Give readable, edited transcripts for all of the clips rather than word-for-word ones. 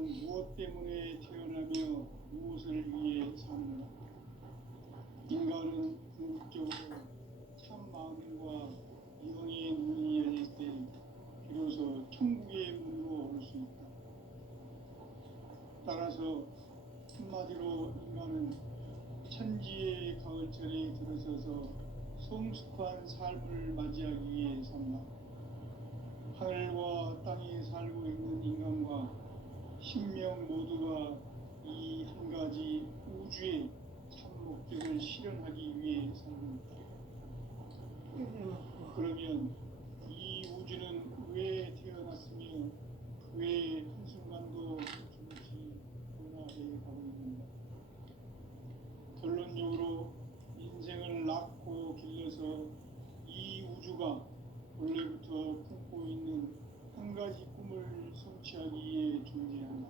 인간은 무엇 때문에 태어나며 무엇을 위해 사는가? 인간은 궁극적으로 참 마음과 영의 눈이 열릴 때 비로소 천국의 문으로 올 수 있다. 따라서 한마디로 인간은 천지의 가을철에 들어서서 성숙한 삶을 맞이하기 위해 산다. 하늘과 땅에 살고 있는 인간과 신명 모두가 이 한 가지 우주의 참 목적을 실현하기 위해 살고 있다. 그러면 이 우주는 왜 태어났으며 왜 한순간도 잠시 변화해 가고 있는가? 결론적으로 인생을 낳고 길러서 이 우주가 원래부터 품고 있는 한 가지 꿈을 성취하기 위해 존재한다.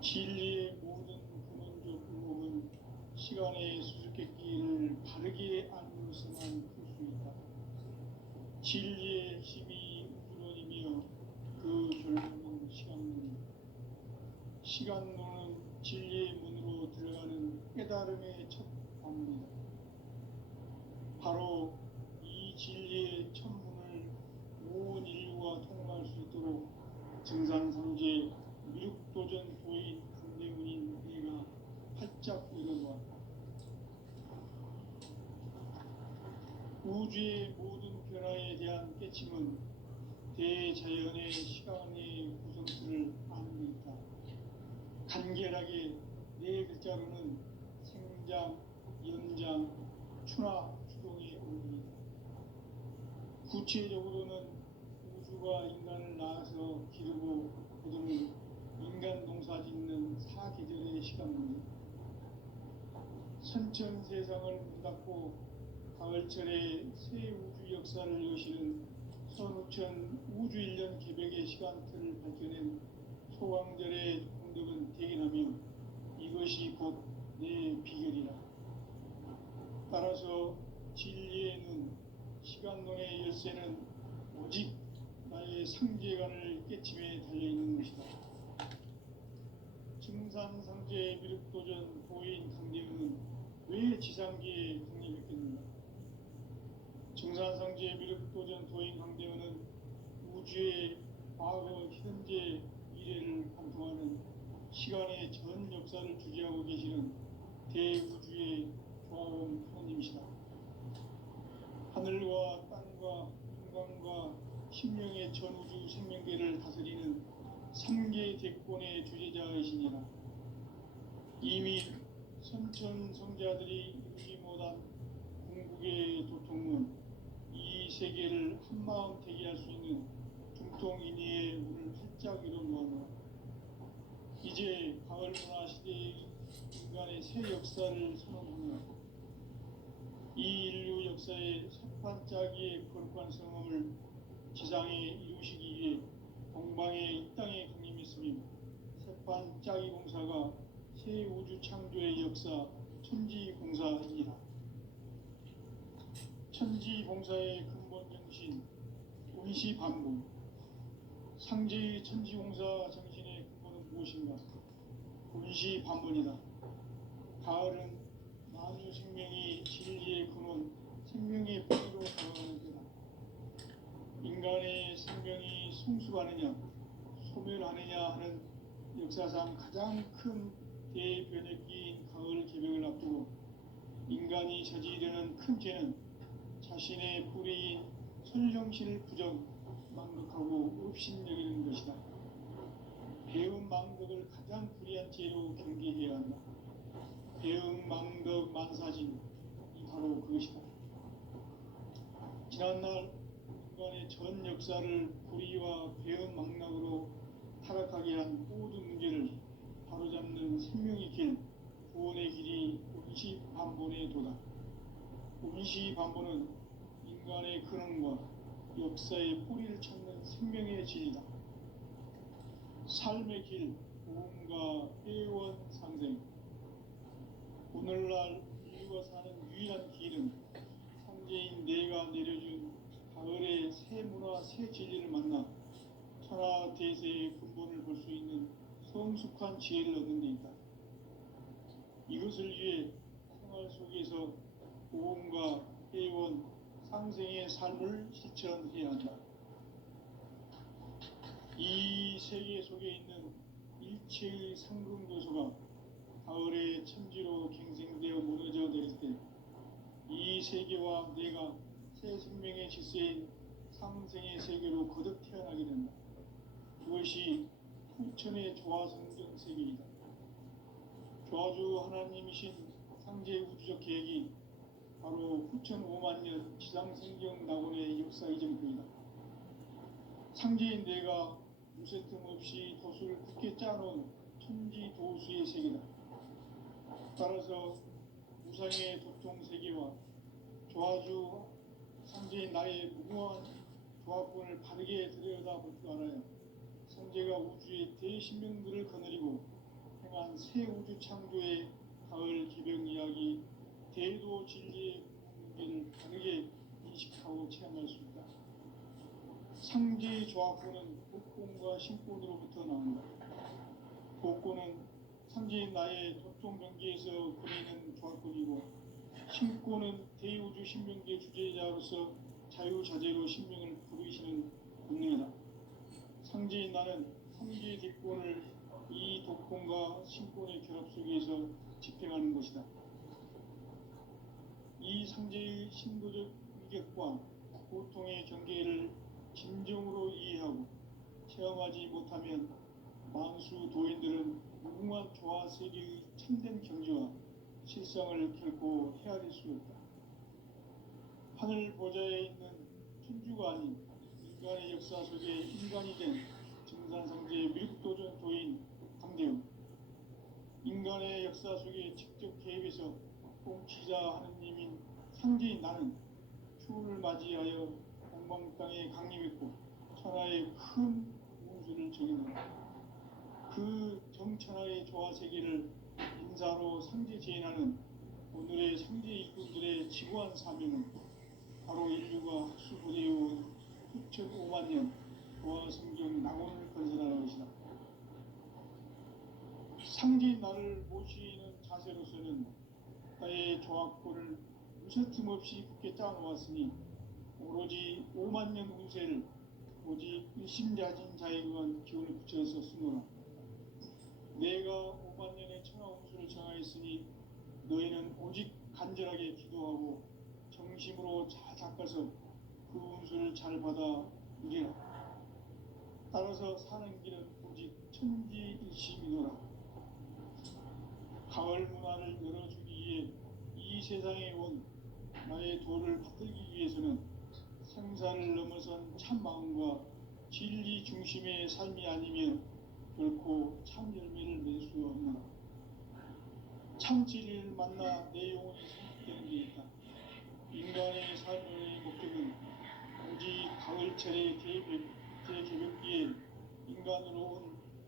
진리의 모든 근원적 의목은 시간의 수수께끼를 바르게 알므로서만 풀 수 있다. 진리의 핵심이 우주론이며 그 결론은 시간론이다. 시간론은 진리의 문으로 들어가는 깨달음의 첫 방문이다. 바로 이 진리의 첫 문을 온 인류가 통과할 수 있도록 증산상제 미륵도전 도인 강대문인 내가 활짝 열어놓았다. 우주의 모든 변화에 대한 깨침은 대자연의 시간의 구성틀을 아는 데 있다. 간결하게 네 글자로는 생장, 연장, 추나 추동의 원리이다. 구체적으로는 우주가 인간을 낳아서 기르고 거두는 인간 농사 짓는 사계절의 시간입니다. 선천 세상을 문 닫고 가을철에 새 우주 역사를 여시는 선우천 우주 1년 개벽의 시간틀을 밝혀낸 소왕절의 공덕은 대견하며 이것이 곧 내 비결이라. 따라서 진리의 눈, 시간론의 열쇠는 오직 나의 상제관을 깨침에 달려있는 것이다. 증산상제 미륵도전 도인 강대은은 왜 지상계에 독립했겠는가? 증산상제 미륵도전 도인 강대은은 우주의 과거, 현재, 미래를 관통하는 시간의 전 역사를 주재하고 계시는 대우주의 조화원 하나님이시다. 하늘과 땅과 인간과 신명의 전우주 생명계를 다스리는 3계 대권의 주재자이시니라. 이미 선천성자들이 이루지 못한 궁극의 도통문, 이 세계를 한마음 대기할 수 있는 중통인의의 문을 활짝 열어놓았노라. 이제 가을문화 시대의 인간의 새 역사를 선언하노라. 이 인류 역사의 석판짜기의 거룩한 성험을 지상에 이루시기 위해 동방의 이 땅에 강림했으며 석판짜기 공사가 새 우주 창조의 역사 천지공사이니라. 천지공사의 근본 정신 운시반복. 상제의 천지공사 정신의 근본은 무엇인가? 운시반복이다. 가을은 만유 생명이 진리의 근원, 생명의 뿌리로 걸어가는 때다. 인간의 생명이 성숙하느냐, 소멸하느냐 하는 역사상 가장 큰 대변혁기인 가을 개벽을 앞두고 인간이 저지르는 큰 죄는 자신의 뿌리인 설령실 부정, 망극하고 업신여기는 것이다. 배움 망덕을 가장 불의한 죄로 경계해야 한다. 배움 망덕 만사진, 이 바로 그것이다. 지난날 인간의 전 역사를 불의와 배움 망락으로 타락하게 한 모든 문제를 바로잡는 생명의 길, 구원의 길이 운시반본의 도다. 운시반본은 인간의 근원과 역사의 뿌리를 찾는 생명의 진리다. 삶의 길, 보험과 회원 상생. 오늘날 인류가 사는 유일한 길은 상제인 내가 내려준 가을의 새 문화, 새 진리를 만나 천하 대세의 근본을 볼 수 있는 성숙한 지혜를 얻는 데 있다. 이것을 위해 생활 속에서 보험과 회원, 상생의 삶을 실천해야 한다. 이 세계 속에 있는 일체의 상승도소가 가을의 천지로 갱생되어 무너져 내릴 때 이 세계와 내가 새 생명의 질서인 상생의 세계로 거듭 태어나게 된다. 그것이 후천의 조화성경 세계이다. 조화주 하나님이신 상제 우주적 계획이 바로 후천 5만 년 지상생경 낙원의 역사 이전표이다. 상제인 내가 무쇠 틈 없이 도수를 굳게 짜놓은 천지 도수의 세계다. 따라서 무상의 도통 세계와 조화주 상제인 나의 무궁한 조합권을 바르게 들여다볼 줄 알아야 상제가 우주의 대신명들을 거느리고 행한 새 우주 창조의 가을 개벽 이야기 대도 진리의 문제를 바르게 인식하고 체험할 수 있다. 상제의 조합권은 복권과 신권으로부터 나온다. 복권은 상제인 나의 도통 경계에서 그리는 조합권이고, 신권은 대우주 신명계 주제자로서 자유자재로 신명을 부르시는 본능이다. 상제인 나는 상제의 뒷권을 이 독권과 신권의 결합 속에서 집행하는 것이다. 이 상제의 신도적 위격과 고통의 경계를 진정으로 이해하고 체험하지 못하면 만수 도인들은 무궁한 조화 세계의 참된 경지와 실상을 결코 헤아릴 수 없다. 하늘 보좌에 있는 천주가 아닌 인간의 역사 속에 인간이 된 증산상제의 미륵도전 도인 강대웅, 인간의 역사 속에 직접 개입해서 공치자 하느님인 상제인 나는 추운을 맞이하여 동방 땅에 강림했고 천하의 큰 운수를 정해놓았다. 그 정천하의 조화세계를 인사로 상제 재현하는 오늘의 상제 일꾼들의 지구한 사명은 바로 인류가 학수고대해온 후천 5만 년 조화성경 낙원을 건설하는 것이다. 상제인 나를 모시는 자세로서는 나의 조합권을 무쇠틈 없이 굳게 짜놓았으니 오로지 5만 년 운세를 오직 일심자진 자에게만 기운을 붙여서 쓰노라. 내가 5만 년의 천하 운수를 정하였으니 너희는 오직 간절하게 기도하고 정심으로 잘 닦아서 그 운수를 잘 받아 누리라. 따라서 사는 길은 오직 천지일심이노라. 가을 문화를 열어주기 위해 이 세상에 온 나의 도를 받들기 위해서는 생사를 넘어선 참 마음과 진리 중심의 삶이 아니면 결코 참 열매를 낼 수 없노라. 참 진리를 만나 내 영혼이 성숙되는 데 있다. 인간의 삶의 목적은 오직 가을철의 대개벽기에 인간으로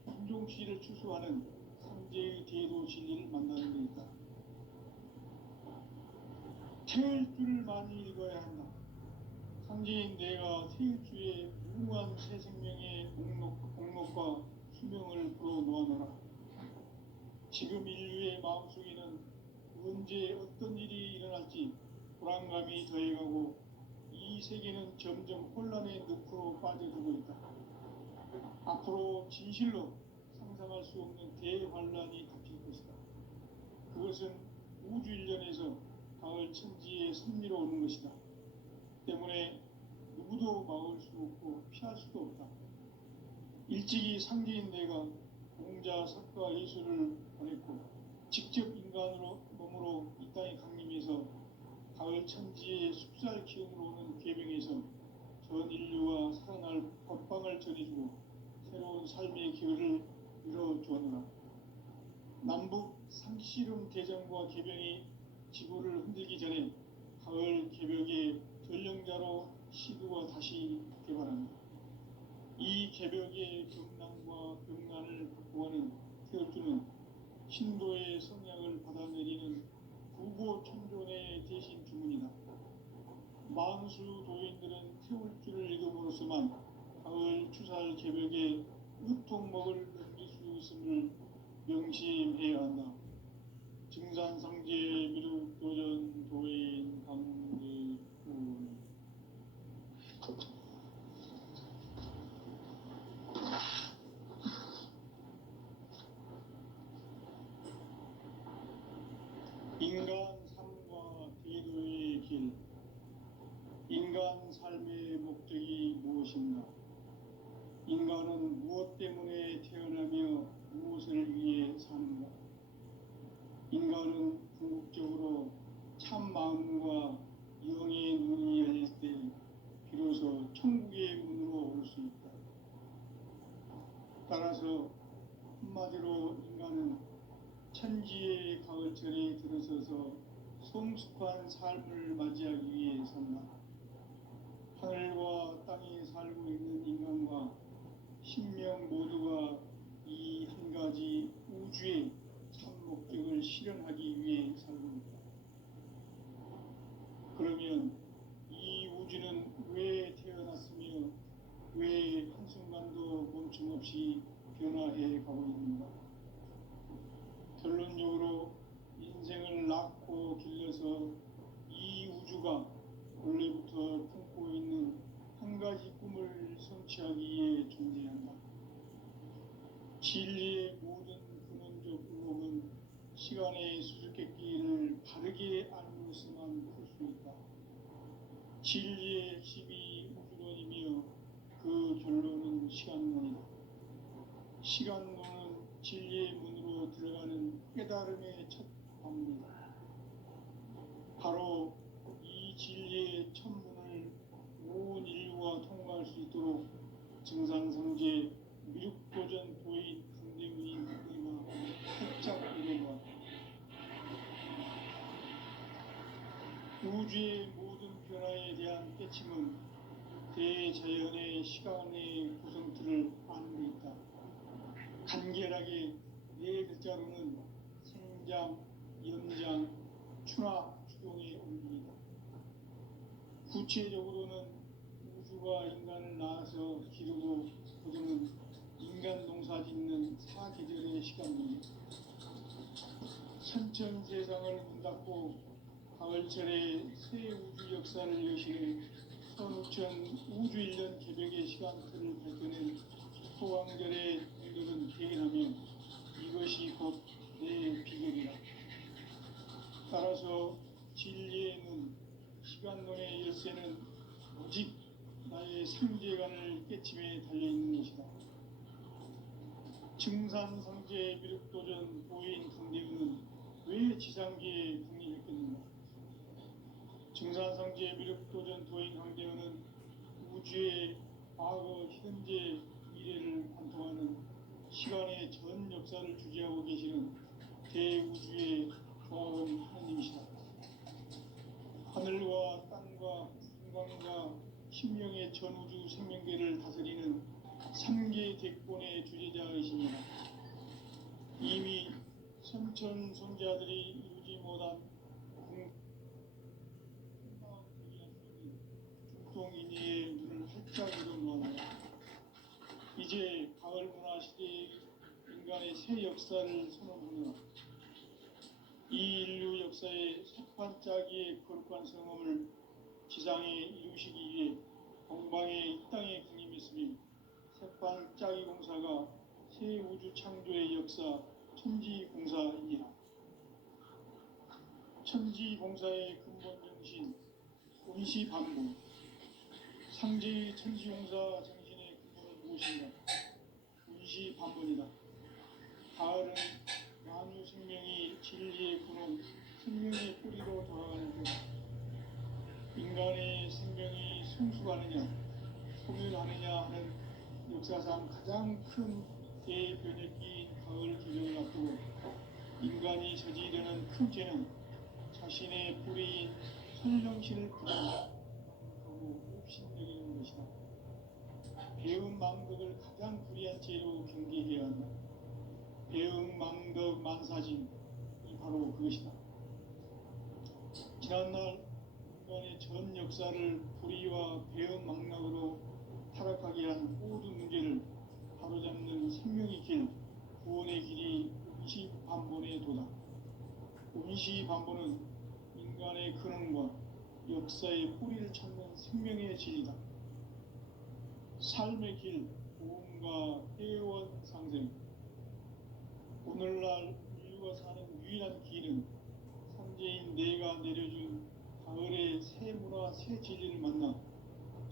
온 인종시를 추수하는 상제의 대도 진리를 만나는 데 있다. 태일주를 많이 읽어야 한다. 상제인 내가 태일주의 무궁한 새 생명의 목록과 수명을 불어놓아노라. 지금 인류의 마음속에는 언제 어떤 일이 일어날지 불안감이 더해가고 이 세계는 점점 혼란의 늪으로 빠져들고 있다. 앞으로 진실로 상상할 수 없는 대환란이 닥칠 것이다. 그것은 우주 일련에서 가을 천지의 섭리로 오는 것이다. 때문에 누구도 막을 수 없고 피할 수도 없다. 일찍이 상제인 내가 공자, 석가, 예수를 보냈고 직접 인간으로 몸으로 이 땅에 강림해서 가을 천지의 숲살 기운으로 오는 계명에서 전 인류와 살아날 법방을 전해주고 새로운 삶의 기회를 이뤄주었노라. 남북 상씨름 대전과 개병이 지구를 흔들기 전에 가을 개벽의 전령자로 시드와 다시 개발합니다. 이 개벽의 경랑과 병난을 극복하는 태울주는 신도의 성량을 받아내리는 구고천존의 대신 주문이다. 만수 도인들은 태울주를 읽음으로써만 가을 추살 개벽에 으통먹을 넘길 수 있음을 명심해야 한다. 증산상제 미륵도전 도인 강대훈. 인간 삶과 대도의 길. 인간 삶의 목적이 무엇인가? 인간은 무엇 때문에 태어나며 무엇을 위해 사는가? 인간은 궁극적으로 참 마음과 영의 눈이 열릴 때 비로소 천국의 문으로 올 수 있다. 따라서 한마디로 인간은 천지의 가을철에 들어서서 성숙한 삶을 맞이하기 위해 산다. 하늘과 땅에 살고 있는 인간과 신명 모두가 이 한 가지 우주의 참 목적을 실현하기 위해 살고 있다. 그러면 이 우주는 왜 태어났으며 왜 한순간도 멈춤없이 변화해 가고 있는가? 결론적으로 인생을 낳고 길러서 이 우주가 원래부터 품고 있는 한 가지 꿈을 성취하기 위해 존재한다. 진리의 모든 근원적 의혹은 시간의 수수께끼를 바르게 알고서만 풀 수 있다. 진리의 핵심이 우주론이며 그 결론은 시간론이다. 시간론은 진리의 문으로 들어가는 깨달음의 첫 방문이다. 바로 이 진리의 첫 문을 온 인류가 통과할 수 있도록 증산상제 미륵도전 도인 강대훈이 내가 살짝 이뤄보았다. 우주의 모든 변화에 대한 깨침은 대자연의 시간의 구성틀을 아는 데 있다. 간결하게 네 글자로는 생장, 연장, 추나 추동의 원리이다. 구체적으로는 우주가 인간을 낳아서 기르고 거두는 인간 농사 짓는 사계절의 시간입니다. 천천 세상을 문 닫고 가을철에 새 우주 역사를 여시는 선우천 우주 1년 개벽의 시간틀을 밝혀낸 소강절의 분들은 대견하며 이것이 곧 내 비결이다. 따라서 진리의 눈, 시간론의 열쇠는 오직 나의 상제관을 깨침에 달려있는 것이다. 증산상제 미륵도전 도인 강대훈은 왜 지상계에 강림했겠는가? 증산상제 미륵도전 도인 강대훈은 우주의 과거, 현재, 미래를 관통하는 시간의 전 역사를 주재하고 계시는 대우주의 고아원 하나님이시다. 하늘과 땅과 풍광과 신명의 전우주 생명계를 다스리는 3계 대권의 주재자이십니다. 이미 선천성자들이 이루지 못한 중동인의 눈을 활짝 열어놓았다. 이제 가을 문화 시대의 인간의 새 역사를 선언하며 이 인류 역사의 셋반짜기의 거룩한 성험을 지상에 이루시기 위해 동방의 이 땅에 강림했으며 셋반짜기 공사가 새 우주 창조의 역사 천지공사이니라. 천지공사의 근본 정신 운시반복. 상제의 천지공사 정신의 근본은 무엇인가? 운시반복이다. 가을은 만유 생명이 진리의 근원, 생명의 뿌리로 돌아가는 것. 인간의 생명이 성숙하느냐, 소멸하느냐 하는 역사상 가장 큰 대변혁기인 가을 개벽을 앞두고 인간이 저지르는 큰 죄는 자신의 뿌리인 천령신을 부정하고 옵신여기는 것이다. 배움 망덕을 가장 불의한 죄로 경계해야 한다. 배움 망덕 만사진이 바로 그것이다. 지난날 인간의 전 역사를 불의와 배움 망락으로 타락하게 한 모든 문제를 바로잡는 생명의 길, 구원의 길이 운시반본에 도다. 운시반본은 인간의 근원과 역사의 뿌리를 찾는 생명의 진리다. 삶의 길, 보험과 회원 상생. 오늘날 인류가 사는 유일한 길은 삼재인 내가 내려준 가을의 새 문화, 새 진리를 만나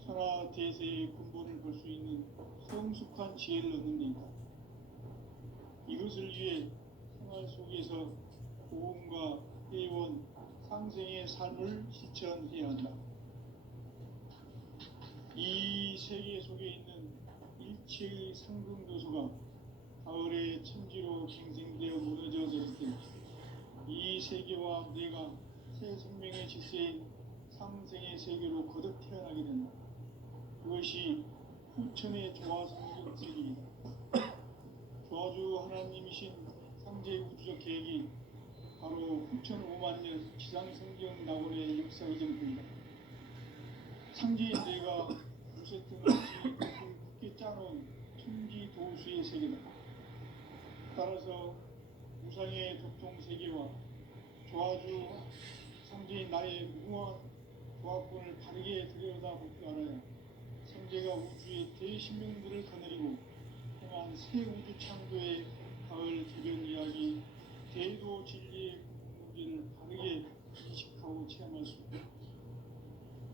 천하 대세의 근본을 볼 수 있는 성숙한 지혜를 얻는 데 있다. 이것을 위해 생활 속에서 보험과 회원, 상생의 삶을 실천해야 한다. 이 세계 속에 있는 일체의 상승도수가 가을의 천지로 갱생되어 무너져 내릴 때 이 세계와 내가 새 생명의 질서인 상생의 세계로 거듭 태어나게 된다. 그것이 후천의 조화성경 세계이다. 조화주 하나님이신 상제 우주적 계획이 바로 후천 5만 년 지상성경 낙원의 역사 의정입니다. 상제인 내가 무쇠 틈없이 굳게 짜놓은 천지 도수의 세계다. 따라서 우상의 도통 세계와 조화주 상제인 나의 무한 조합권을 바르게 들여다볼 줄 알아야 상제가 우주의 대신명들을 거느리고 행한 새 우주 창조의 가을 개변 이야기, 대도 진리의 문제를 바르게 인식하고 체험할 수 있다.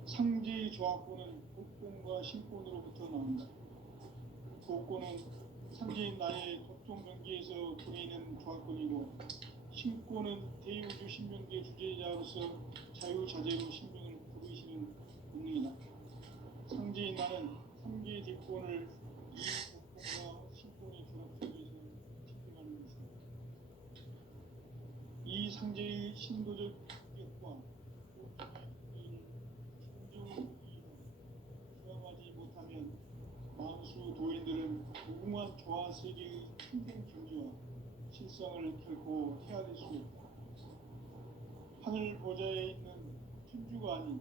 상제의 조합권은 복권과 신권으로부터 나온다. 복권은 상제인 나의 도통 경계에서 보내는 조합권이고, 신권은 대우주 신명계 주제자로서 자유자재로 신명을 부르시는 능력이다. 상제인 나는 3개의 뒷권을 이 복권과 신권의 결합 속에서 집행하는 것이다. 이 상제의 신도적 인격과 신중을 수행하지 못하면 만수 도인들은 무궁한 조화 세계의 충동 경지와 실상을 결코 헤아릴 수 없다. 하늘 보좌에 있는 천주가 아닌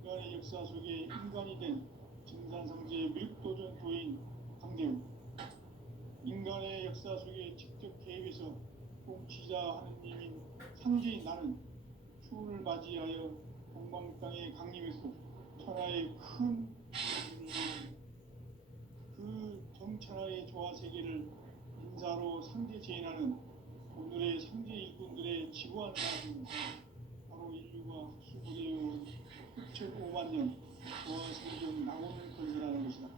인간의 역사 속에 인간이 된 증산상제의 밀도전 도인 강대우, 인간의 역사 속에 직접 개입해서 통치자 하느님인 상제인 나는 추운을 맞이하여 동방 땅에 강림했고 천하의 큰 그 정천하의 조화 세계를 인사로 상제 제인하는 오늘의 상제 일꾼들의 지구한 나라는 바로 인류가 수고되어 6,5만 년 조화 성경 낙원을 건설하는 것이다.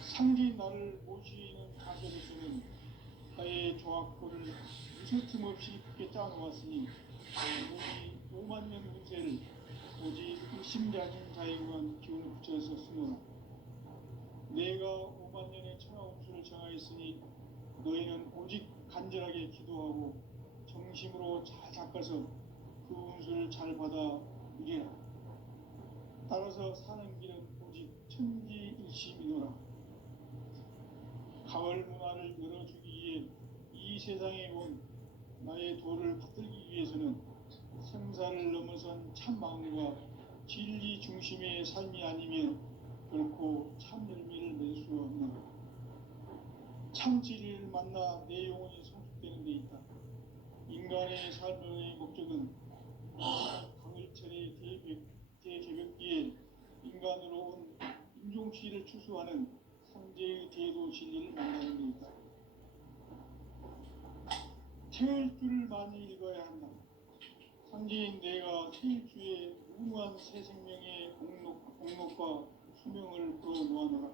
상제인 나를 모시는 가설에서는 나의 조합권을 무쇠틈 없이 굳게 짜놓았으니 오직 5만 년 운세를 오직 일심자진 자에게만 기운을 붙여서 쓰노라. 내가 5만 년의 천하 운수를 정하였으니 너희는 오직 간절하게 기도하고 정심으로 잘 닦아서 그 운수를 잘 받아 누리라. 따라서 사는 길은 오직 천지일심이노라. 가을 문화를 열어주기 위해 이 세상에 온 나의 도를 받들기 위해서는 생사를 넘어선 참 마음과 진리 중심의 삶이 아니면 결코 참 열매를 낼 수 없는 참 진리를 만나 내 영혼이 성숙되는 데 있다. 인간의 삶의 목적은 가을철의 대개벽기에 인간으로 온 인종시를 추수하는 상제의 대도 진리를 만나는 데 있다. 태일주를 많이 읽어야 한다. 상제인 내가 태일주의 무궁한 새 생명의 공록과 수명을 불어놓아노라.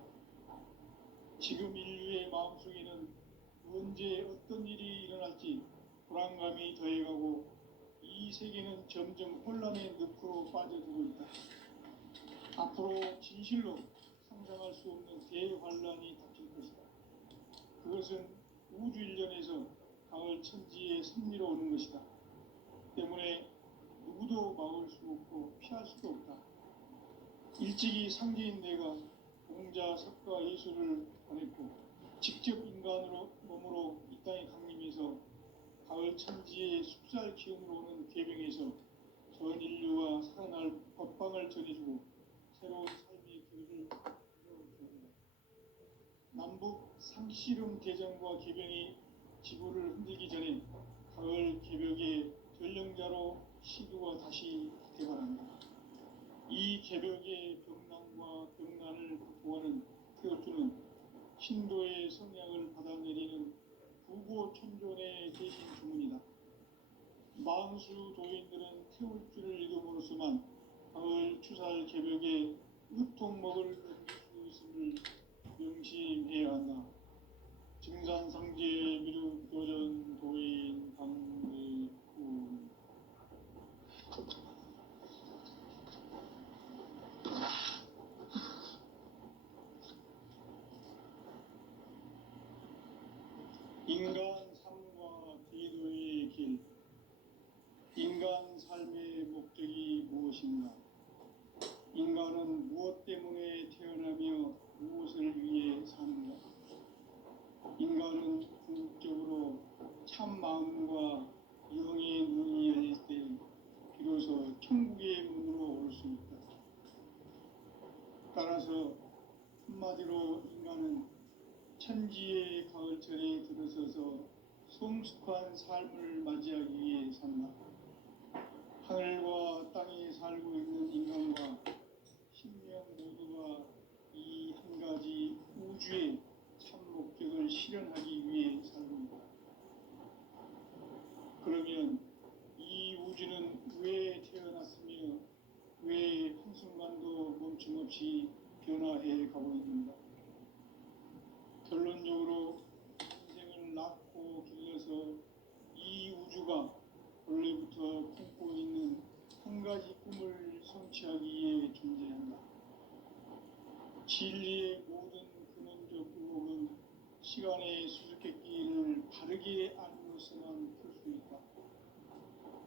지금 인류의 마음속에는 언제 어떤 일이 일어날지 불안감이 더해가고 이 세계는 점점 혼란의 늪으로 빠져들고 있다. 앞으로 진실로 상상할 수 없는 대환란이 닥칠 것이다. 그것은 우주 일련에서 가을 천지의 섭리로 오는 것이다. 때문에 누구도 막을 수 없고 피할 수도 없다. 일찍이 상제인 내가 공자, 석가, 예수를 보냈고 직접 인간으로 몸으로 이 땅에 강림해서 가을 천지의 숲살 기운으로 오는 계명에서 전 인류와 살아날 법방을 전해주고 새로운 삶의 길을 것을 기록합니다. 남북 상씨름 대전과 개병이 지구를 흔들기 전에 가을 개벽의 전령자로 시두가 다시 대발합니다. 이 개벽의 병난과 병난을 극복하는 태어주는 신도의 성향을 받아내리는 부고천존의 대신 주문이다. 만수 도인들은 태울주를 읽음으로써만 가을 추살 개벽에 으통먹을 넘길 수 있음을 명심해야 한다. 증산상제 미륵 도전 도인 강대훈. 인간 삶과 대도의 길. 인간 삶의 목적이 무엇인가? 인간은 무엇 때문에 태어나며 무엇을 위해 사는가? 인간은 궁극적으로 참 마음과 영의 눈이 열릴 때 비로소 천국의 문으로 올 수 있다. 따라서 한마디로 인간은 천지의 가을철에 들어서서 성숙한 삶을 맞이하기 위해 산다. 하늘과 땅에 살고 있는 인간과 신명 모두가 이 한 가지 우주의 참 목적을 실현하기 위해 살고 있다. 그러면 이 우주는 왜 태어났으며 왜 한순간도 멈춤없이 변화해 가고 있는가? 결론적으로 인생을 낳고 길러서 이 우주가 원래부터 품고 있는 한 가지 꿈을 성취하기 위해 존재한다. 진리의 모든 근원적 의혹은 시간의 수수께끼를 바르게 알므로서만 풀 수 있다.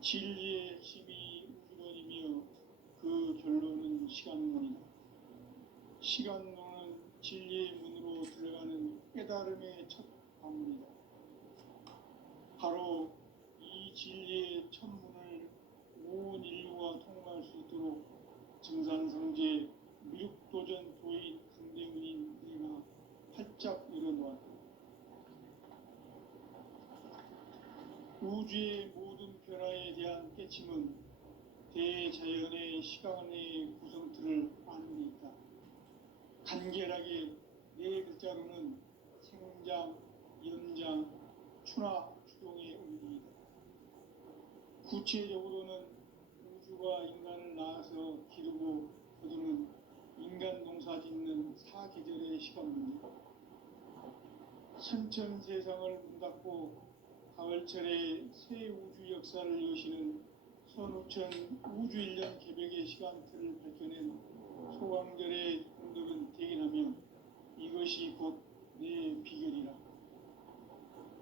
진리의 핵심이 우주론이며 그 결론은 시간론이다. 시간론은 진리의 문으로 들어가는 깨달음의 첫 방문이다. 바로 이 진리의 첫 문을 온 인류가 통과할 수 있도록 증산성제 미륵도전 도인 강대훈인 내가 활짝 열어놓았다. 우주의 모든 변화에 대한 깨침은 대자연의 시간의 구성틀을 아는 데 있다. 간결하게 네 글자로는 생장, 연장, 추나 추동의 의미이다. 구체적으로는 우주가 인간을 낳아서 기르고 거두는 인간 농사 짓는 사계절의 시간입니다. 선천 세상을 문 닫고 가을철에 새 우주 역사를 여시는 선우천 우주 1년 개벽의 시간틀을 밝혀낸 소강절의 공덕은 대견하며 이것이 곧 내 비결이라.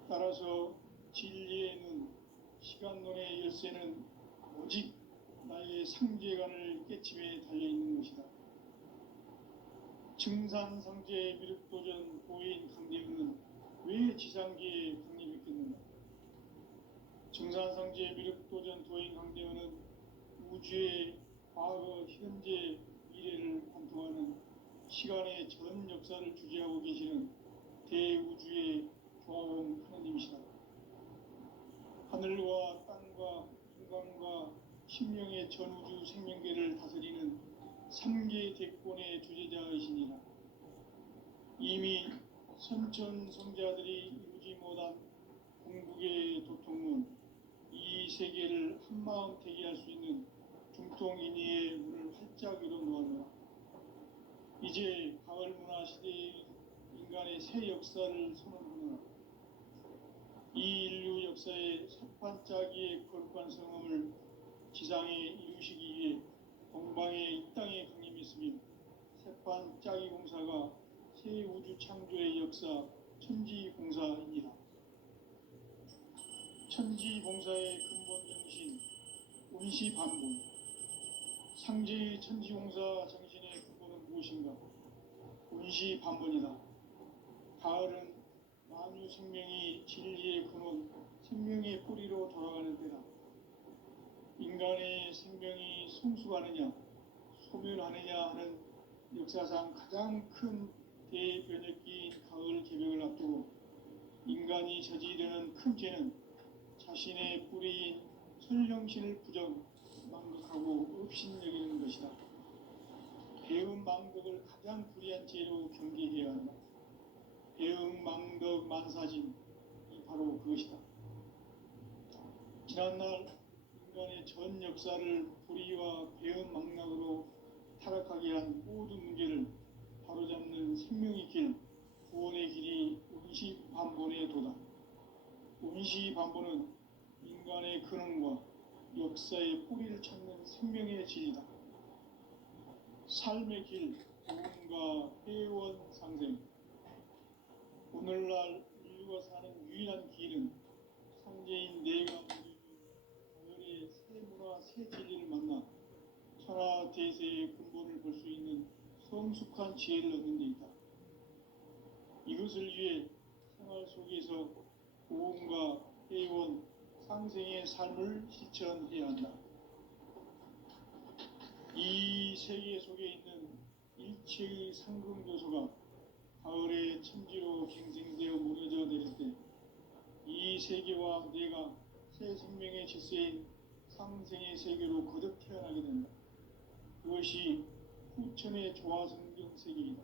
따라서 진리의 눈, 시간론의 열쇠는 오직 나의 상제관을 깨침에 달려있는 것이다. 증산상제 미륵도전 고인 강대훈은 왜 지상계에 강림했겠는가? 증산상제 미륵도전 도인 강대훈은 우주의 과거, 현재, 미래를 관통하는 시간의 전 역사를 주재하고 계시는 대우주의 조화원 하느님이시다. 하늘과 땅과 인간과 신명의 전우주 생명계를 다스리는 3계 대권의 주재자이시니라. 이미 선천성자들이 이루지 못한 궁극의 도통문, 이 세계를 한마음 대기할 수 있는 중통인의의 문을 활짝 열어놓았노라. 이제 가을 문화 시대의 인간의 새 역사를 선언하노라. 이 인류 역사의 첫 반짝이의 거룩한 성함을 지상에 이루시기 위해 동방의 이 땅에 강림했으며 새반짝이 공사가 새 우주 창조의 역사 천지봉사입니다. 천지봉사의 근본 정신 운시반본. 상제의 천지봉사 정신의 근본은 무엇인가? 운시반본이다. 가을은 만유 생명이 진리의 근원, 생명의 뿌리로 돌아가는 때다. 인간의 생명이 성숙하느냐, 소멸하느냐 하는 역사상 가장 큰 대변혁기인 가을 개벽을 앞두고 인간이 저지르는 큰 죄는 자신의 뿌리인 설령신을 망각하고 업신여기는 것이다. 배음 망덕을 가장 불의한 죄로 경계해야 한다. 배음 망덕 만사진이 바로 그것이다. 지난날 인간의 전 역사를 불의와 배음 망락으로 타락하게 한 모든 문제를 바로잡는 생명의 길, 구원의 길이 운시반본의 도다. 운시반본은 인간의 근원과 역사의 뿌리를 찾는 생명의 진리다. 삶의 길, 구원과 회원 상생. 오늘날 인류가 사는 유일한 길은 상제인 내가 가을의 새 문화, 새 진리를 만나 천하 대세의 근본을 볼 수 있는 성숙한 지혜를 얻는 데 있다. 이것을 위해 생활 속에서 고음과 회원, 상생의 삶을 실천해야 한다. 이 세계 속에 있는 일체의 상금 요소가 가을의 천지로 갱생되어 무너져 내릴 때 이 세계와 내가 새 생명의 질서인 상생의 세계로 거듭 태어나게 된다. 그것이 후천의 조화성경 세계이다.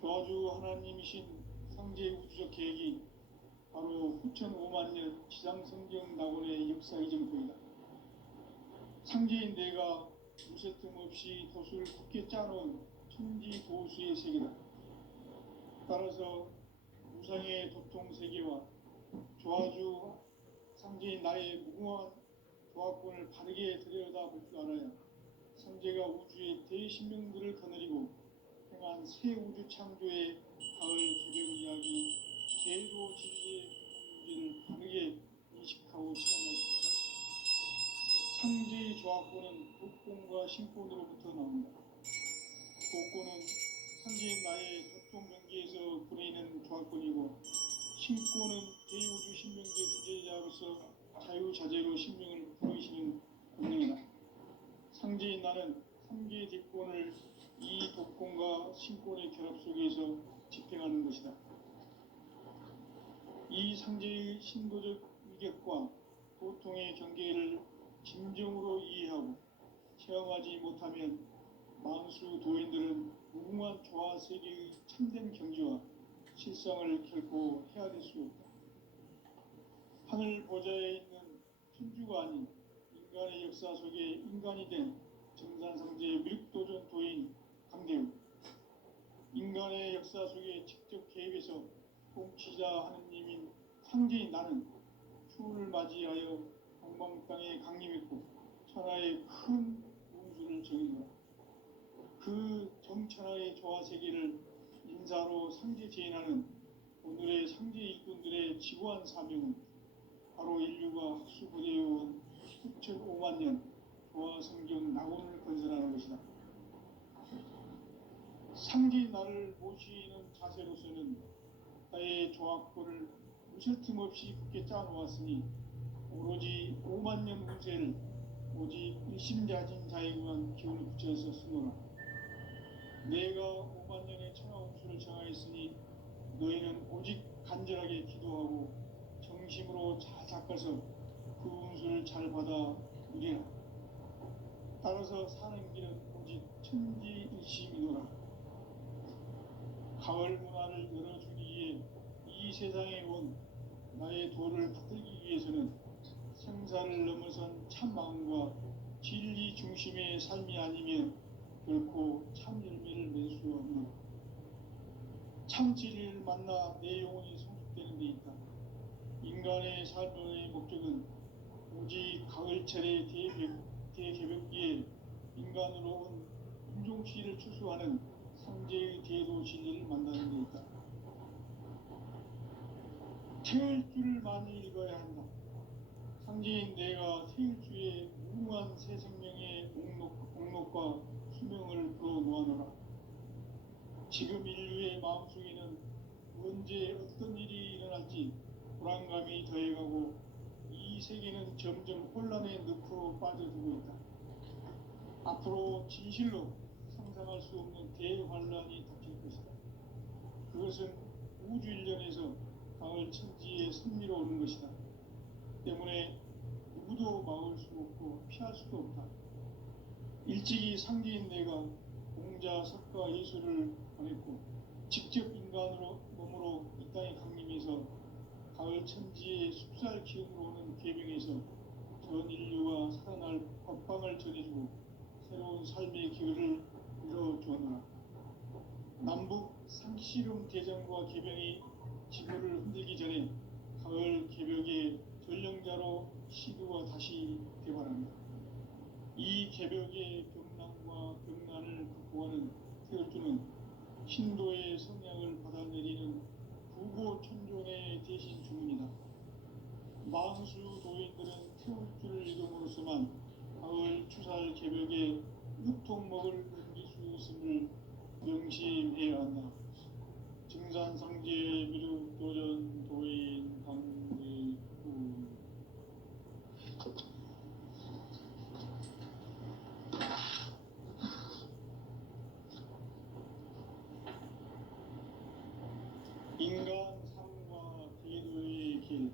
조화주 하나님이신 상제 우주적 계획이 바로 후천 5만 년 지상성경 낙원의 역사 이정표이다. 상제인 내가 무쇠 틈 없이 도수를 굳게 짜놓은 천지 도수의 세계다. 따라서 무상의 도통 세계와 조화주 상제인 나의 무궁한 조화권을 바르게 들여다볼 줄 알아야 상제가 우주의 대신명들을 거느리고 행한 새 우주 창조의 가을 개벽 이야기, 제도 진리의 문제를 바르게 인식하고 체험할 수 있다. 상제의 조화권은 독권과 신권으로부터 나온다. 독권은 상제인 나의 도통 명기에서 보내는 조화권이고, 신권은 대우주 신명계 주제자로서 자유자재로 신명을 부르시는 권능이다. 상제인 나는 3개의 뒷권을 이 독권과 신권의 결합 속에서 집행하는 것이다. 이 상제의 신도적 위격과 고통의 경계를 진정으로 이해하고 체험하지 못하면 만수 도인들은 무궁한 조화 세계의 참된 경지와 실상을 결코 헤아릴 수 없다. 하늘 보좌에 있는 천주가 아닌 인간의 역사 속에 인간이 된 정산상제 밀도전 도인 강대우, 인간의 역사 속에 직접 개입해서 통치자 하느님인 상제인 나는 추운을 맞이하여 동방 땅에 강림했고 천하의 큰 운수를 정의노라. 그 정천하의 조화 세계를 인사로 상제 제인하는 오늘의 상제 일꾼들의 지고한 사명은 바로 인류가 학수부대해온 수천 5만 년 조화 성경 낙원을 건설하는 것이다. 상제인 나를 모시는 자세로서는 나의 조화권을 무쇠틈 없이 굳게 짜놓았으니 오로지 5만 년 운세를 오직 일심자진 자에게만 기운을 붙여서 쓰노라. 내가 5만 년의 천하 운수를 정하였으니 너희는 오직 간절하게 기도하고 정심으로 잘 닦아서 그 운수를 잘 받아 누리라. 따라서 사는 길은 오직 천지일심이노라. 가을 문화를 열어주기 위해 이 세상에 온 나의 도를 받들기 위해서는 생사를 넘어선 참 마음과 진리 중심의 삶이 아니면 결코 참 열매를 맺을 수 없는 참 진리를 만나 내 영혼이 성숙되는 데 있다. 인간의 삶의 목적은 오직 가을철의 대개벽기에 인간으로 온 인종시를 추수하는 상제의 대도 진리를 만나는 데 있다. 태일주를 많이 읽어야 한다. 상제인 내가 태일주의 무궁한 새 생명의 목록과 수명을 풀어놓아노라. 지금 인류의 마음속에는 언제 어떤 일이 일어날지 불안감이 더해가고 이 세계는 점점 혼란의 늪으로 빠져들고 있다. 앞으로 진실로 상상 예상할 수 없는 대환란이 닥칠 것이다. 그것은 우주 일련에서 가을 천지의 섭리로 오는 것이다. 때문에 누구도 막을 수 없고 피할 수도 없다. 일찍이 상제인 내가 공자, 석가, 예수를 보냈고 직접 인간으로 몸으로 이 땅에 강림해서 가을 천지의 숲살 기운으로 오는 계명에서 전 인류가 살아날 법방을 전해주고 새로운 삶의 기회를 열어주었노라. 남북 상씨름 대전과 개병이 지구를 흔들기 전에 가을 개벽의 전령자로 시드와 다시 대발합니다. 이 개벽의 병난과 병난을 극복하는 태울주는 신도의 성향을 받아내리는 부고천존의 대신 주문이다. 만수 노인들은 태울주를 이름으로서만 가을 추살 개벽의 으통먹을 넘길 수 있음을 명심해야 한다. 증산상제 미륵도전 도인 강대구. 인간 삶과 기도의 길.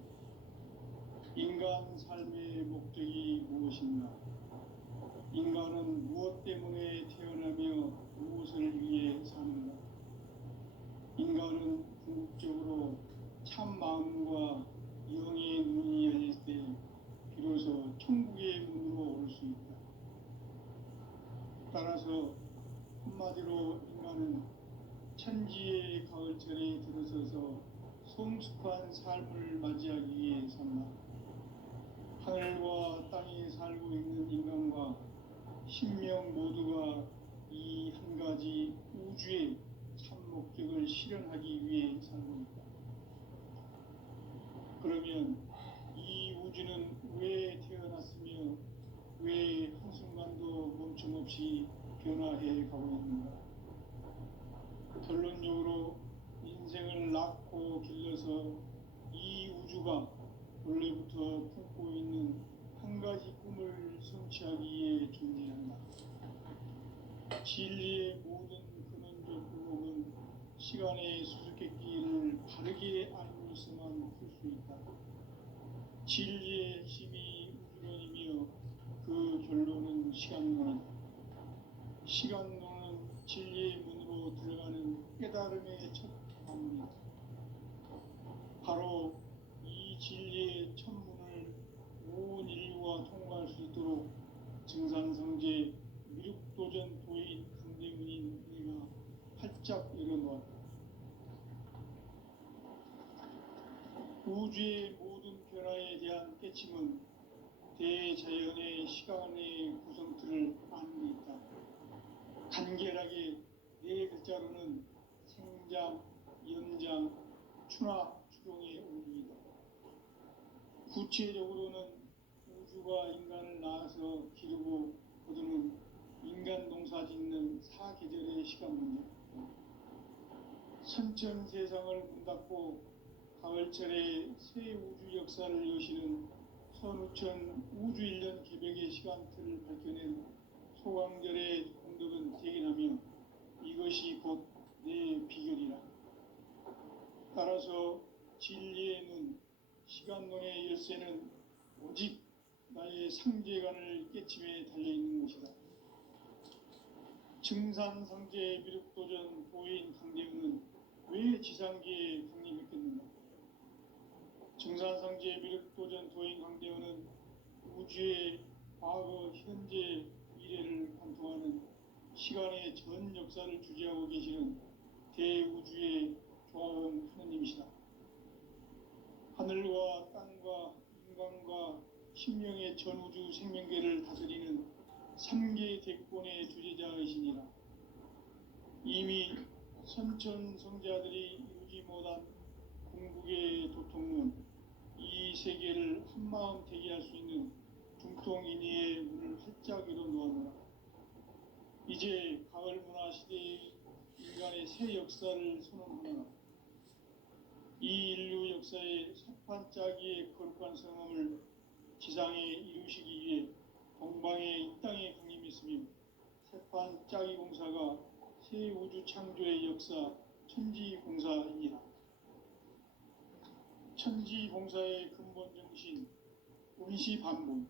인간 삶의 목적이 무엇인가? 인간은 무엇 때문에 태어나며 무엇을 위해 사는가? 인간은 궁극적으로 참 마음과 영의 눈이 열릴 때 비로소 천국의 문으로 올 수 있다. 따라서 한마디로 인간은 천지의 가을철에 들어서서 성숙한 삶을 맞이하기 위해 산다. 하늘과 땅에 살고 있는 인간과 신명 모두가 이 한 가지 우주의 참 목적을 실현하기 위해 살고 있다. 그러면 이 우주는 왜 태어났으며 왜 한순간도 멈춤없이 변화해 가고 있는가? 결론적으로 인생을 낳고 길러서 이 우주가 원래부터 품고 있는 한 가지 꿈을 성취하기 위해 존재한다. 진리의 모든 근원적 의혹은 시간의 수수께끼를 바르게 알고 있어만 풀 수 있다. 진리의 핵심이 우주론이며 그 결론은 시간론이다. 시간론은 진리의 문으로 들어가는 깨달음의 첫 방문이다. 바로 이 진리의 첫 문을 온 인류가 통과할 수 있도록 증산성제 미륵도전 도인 강대문인 내가 활짝 열어놓았다. 우주의 모든 변화에 대한 깨침은 대자연의 시간의 구성틀을 아는 데 있다. 간결하게 네 글자로는 생장, 연장, 추나 추동의 온기이다. 구체적으로는 우주가 인간을 낳아서 기르고 거두는 인간 농사 짓는 사계절의 시간 문제, 선천 세상을 문 닫고 가을철에 새 우주 역사를 여시는 선우천 우주 일년 개벽의 시간틀을 밝혀낸 소강절의 공덕은 대견하며 이것이 곧 내 비결이라. 따라서 진리의 눈, 시간론의 열쇠는 오직 나의 상제관을 깨침에 달려있는 것이다. 증산상제 미륵도전 도인 강대우는 왜 지상계에 강림했겠는가? 증산상제 미륵도전 도인 강대우는 우주의 과거, 현재, 미래를 관통하는 시간의 전 역사를 주재하고 계시는 대우주의 조화원 하느님이시다. 하늘과 땅과 인간과 신명의 전우주 생명계를 다스리는 3개 대권의 주재자이시니라. 이미 선천성자들이 이루지 못한 궁극의 도통문, 이 세계를 한마음 되게 할 수 있는 중통인의의 문을 활짝 열어놓았노라. 이제 가을 문화 시대의 인간의 새 역사를 선언하노라. 이 인류 역사의 석판짜기의 거룩한 성함을 지상에 이루시기 위해 동방의 이 땅에 강림했으며 세판 짜기 공사가 새 우주 창조의 역사 천지공사이니라. 천지공사의 근본 정신 원시반복.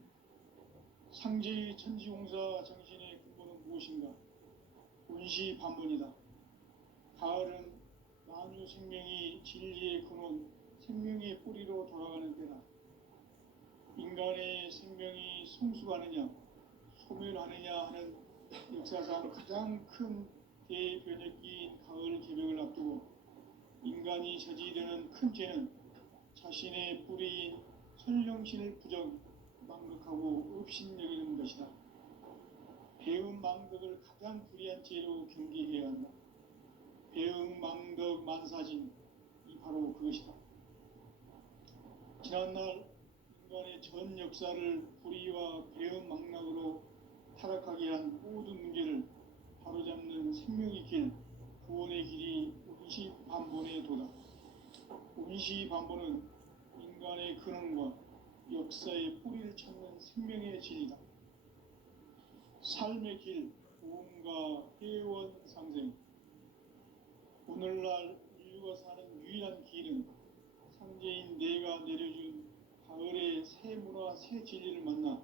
상제의 천지공사 정신의 근본은 무엇인가? 원시반복이다. 가을은 만유 생명이 진리의 근원, 생명의 뿌리로 돌아가는 때다. 인간의 생명이 성숙하느냐, 소멸하느냐 하는 역사상 가장 큰 대변혁기인 가을 개벽을 앞두고 인간이 저지르는 큰 죄는 자신의 뿌리인 선령신을 부정, 망극하고 업신여기는 것이다. 배음 망덕을 가장 불의한 죄로 경계해야 한다. 배음 망덕 만사진, 이 바로 그것이다. 지난날 인간의 전 역사를 불의와 배음 망락으로 타락하게 한 모든 문제를 바로잡는 생명의 길, 구원의 길이 원시반본의 도다. 원시반본은 인간의 근원과 역사의 뿌리를 찾는 생명의 진리다. 삶의 길, 구원과 회원 상생. 오늘날 인류가 사는 유일한 길은 상제인 내가 내려준 가을의 새 문화, 새 진리를 만나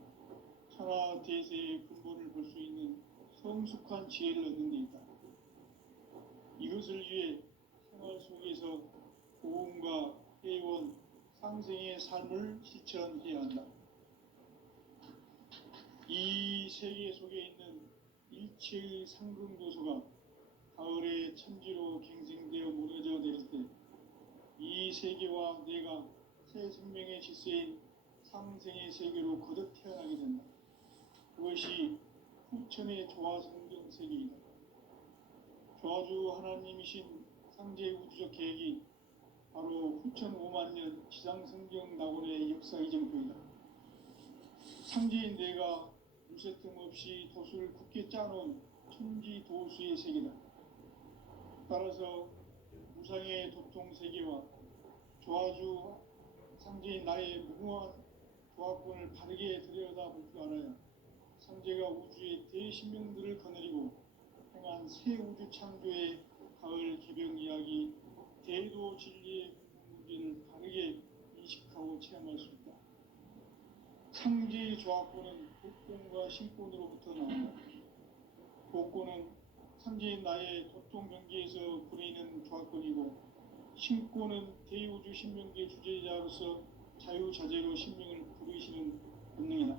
천하 대세의 근본을 볼 수 있는 성숙한 지혜를 얻는 데 있다. 이것을 위해 생활 속에서 고음과 회원, 상생의 삶을 실천해야 한다. 이 세계 속에 있는 일체의 상승도소가 가을의 천지로 갱생되어 무너져 내릴 때 이 세계와 내가 새 생명의 질서인 상생의 세계로 거듭 태어나게 된다. 그것이 후천의 조화성경 세계이다. 조화주 하나님이신 상제 우주적 계획이 바로 후천 5만 년 지상성경 낙원의 역사 이정표이다. 상제인 내가 물새 틈 없이 도수를 굳게 짜놓은 천지 도수의 세계다. 따라서 무상의 도통 세계와 조화주 상제인 나의 무궁한 조화권을 바르게 들여다볼 줄 알아야 상제가 우주의 대신명들을 거느리고 행한 새 우주 창조의 가을 개벽 이야기, 대도 진리의 문제를 바르게 인식하고 체험할 수 있다. 상제의 조화권은 복권과 신권으로부터 나온다. 복권은 상제인 나의 도통 경계에서 부리는 조화권이고, 신권은 대우주 신명계 주제자로서 자유자재로 신명을 부르시는 본능이다.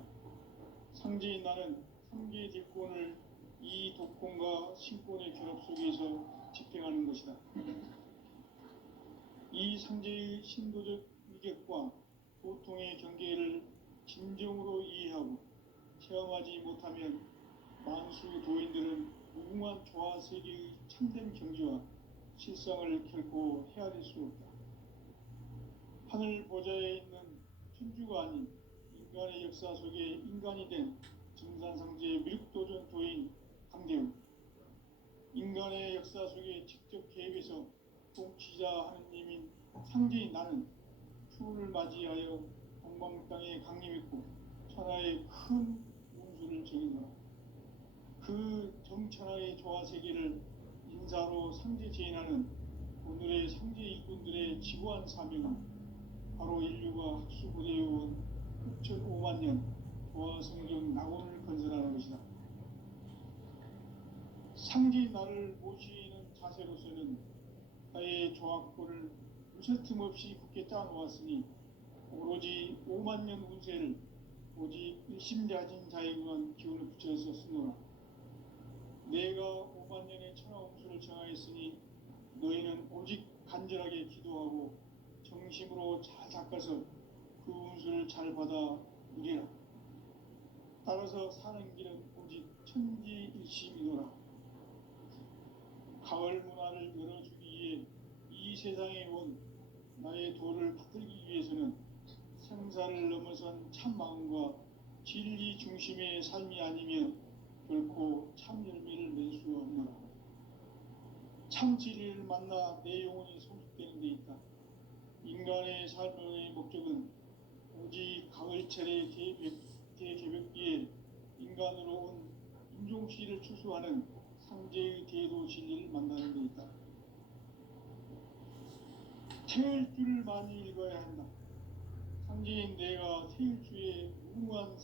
상제인 나는 상계 뒷권을 이 독권과 신권의 결합 속에서 집행하는 것이다. 이 상제의 신도적 위격과 보통의 경계를 진정으로 이해하고 체험하지 못하면 만수 도인들은 무궁한 조화 세계의 참된 경지와 실상을 결코 헤아릴 수 없다. 하늘 보좌에 있는 천주가 아닌 인간의 역사 속에 인간이 된 증산상제의 미륵도전 도인 강대우, 인간의 역사 속에 직접 개입해서 통치자 하느님인 상제인 나는 추운을 맞이하여 동방 땅에 강림했고 천하의 큰 운수를 정의노라. 그 정천하의 조화세계를 인사로 상제 제인하는 오늘의 상제 일꾼들의 지구한 사명은 바로 인류가 학수고대해온 6,5만 년 조화성경 낙원을 건설하는 것이다. 상제인 나를 모시는 자세로서는 나의 조화권을 무쇠틈 없이 굳게 짜놓았으니 오로지 5만 년 운세를 오직 일심자진 자에게만 기운을 붙여서 쓰노라. 내가 5만 년의 천하 운수를 정하였으니 너희는 오직 간절하게 기도하고 정심으로 잘 닦아서 그 운수를 잘 받아 누리라. 따라서 사는 길은 오직 천지일심이노라. 가을 문화를 열어주기 위해 이 세상에 온 나의 도를 받들기 위해서는 생사를 넘어선 참 마음과 진리 중심의 삶이 아니면 결코 참 열매를 낼 수 없노라. 참 진리를 만나 내 영혼이 성숙되는 데 있다. 인간의 삶의 목적은 오직 가을철의 대개벽기에 인간으로 온 김종시를 추수하는 상제의 대도 진리를 만나는 데 있다. 태일주를 많이 읽어야 한다. 상제인 내가 태일주의 무궁한